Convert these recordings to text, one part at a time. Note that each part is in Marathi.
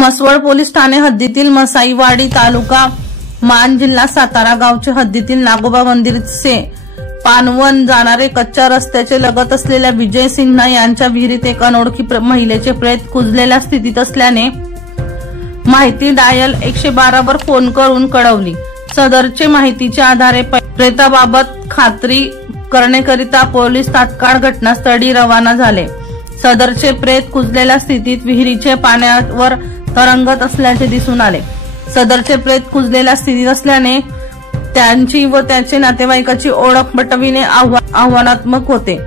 म्हसवड पोलीस ठाणे हद्दीतील मसाईवाडी तालुका मान जिल्हा सातारा गावचे हद्दीतील नागोबा मंदिरचे पानवन जाणारे कच्च्या रस्त्याचे लगत असलेल्या विजय सिन्हा यांच्या विहिरीत एक अनोळखी महिलेचे प्रेत कुजलेल्या स्थितीत असल्याने माहिती डायल 112 वर फोन करून कळवली। सदरचे माहितीच्या आधारे प्रेताबाबत खात्री करण्याकरिता पोलीस तात्काळ घटनास्थळी रवाना झाले। सदरचे प्रेत कुजलेल्या स्थितीत विहिरीच्या पाण्यावर तरंगत असल्याचे दिसून आले। सदरचे प्रेत कुजलेल्या स्थितीत असल्याने त्यांची व त्याचे नातेवाईकाची ओळख पटविणे आव्हानात्मक होते।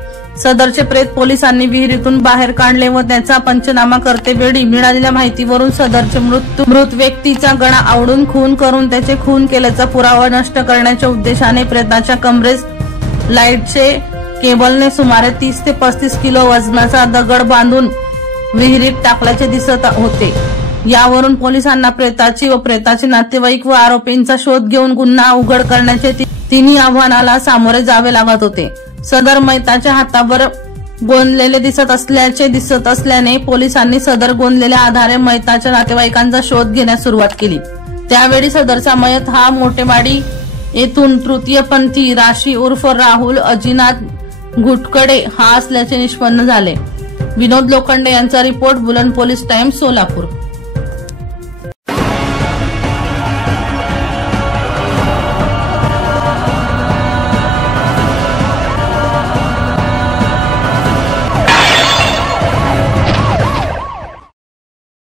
सदरचे प्रेत पोलिसांनी विहिरीतून बाहेर काढले व त्याचा पंचनामा करतेवेळी मिळालेल्या माहितीवरून सदरचे मृत व्यक्तीचा गळा आवळून खून करून त्याचे खून केल्याचा पुरावा नष्ट करण्याच्या उद्देशाने प्रेताच्या कमरेस लाईटचे केबलने सुमारे 30 ते 35 किलो वजनाचा दगड बांधून विहिरीत टाकल्याचे दिसत होते। यावरून पोलिसांना प्रेताची व प्रेताचे नातेवाईक व आरोपींचा शोध घेऊन गुन्हा उघड करण्याचे तिन्ही आव्हानाला सामोरे जावे लागत होते। सदर मैताच्या हातावर गोंदलेले दिसत असल्याने पोलिसांनी सदर गोंदलेल्या आधारे मैताच्या नातेवाईकांचा शोध घेण्यास सुरुवात केली। त्यावेळी सदरचा मयत हा मोठेवाडी येथून तृतीयपंथी राशी उर्फ राहुल अजिनाथ घुटकडे हा असल्याचे निष्पन्न झाले। विनोद लोखंडे यांचा रिपोर्ट बुलंद पोलीस टाइम्स सोलापूर।